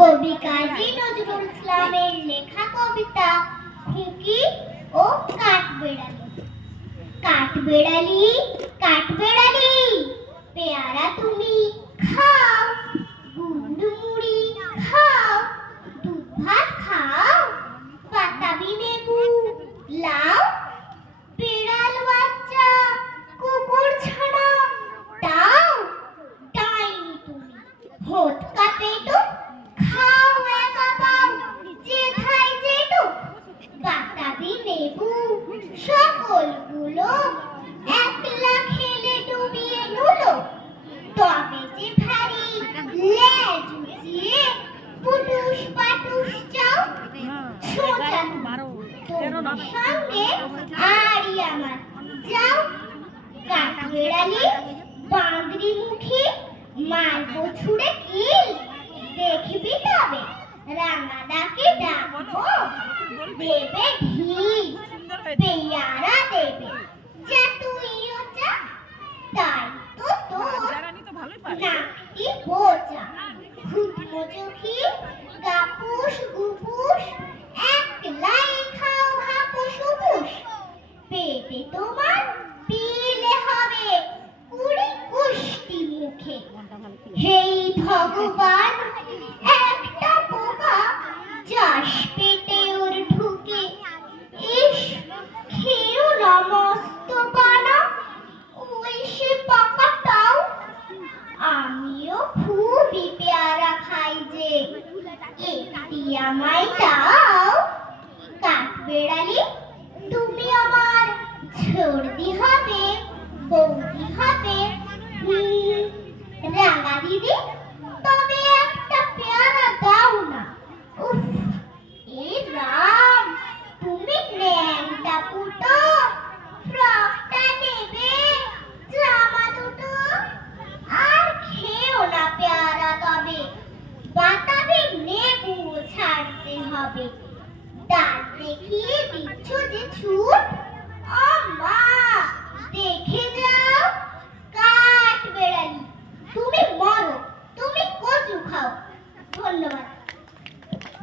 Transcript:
কবি কাজী নজরুল ইসলামের লেখা কবিতা খুকি ও কাঠবেড়ালি। কাঠবেড়ালি কাঠবেড়ালি, পেয়ারা তুমি খাও গুড় মুড়ি খাও দুধ ভাত খাও, বাতাবি লেবু লাও বিড়াল বাচ্চা কুকুর ছানা দাও, ডাইনি তুমি। হোত কাপেটু খাও সঙ্গে আরই আমার। যাও কাঠবেড়ালি বাঁদরি মুখী মারবো ছুড়ে কিল দেখবি তবে? রাঙাদাকে ডাকবো দেবে ঢিল পেয়ারা দেবে। যা তুইও যা তাই তো তোর নাকটি বোঝা? ঘুটমো চোখি পেটে তোমার? হবে কুড়ি কুষ্টি মুখে। হেই ভগবান, একটা পোকা পেটে ওর ঢুকে। ইস, খেয়েও নমস্ত বানা। ওই সে পাকাটাও। আমিও খুবই পেয়ারা খাই যে। একটি আমায় দাও। কাঠবেড়ালি তুমি হবে। দাঁত দেখিয়ে দিচ্ছ যে ছুট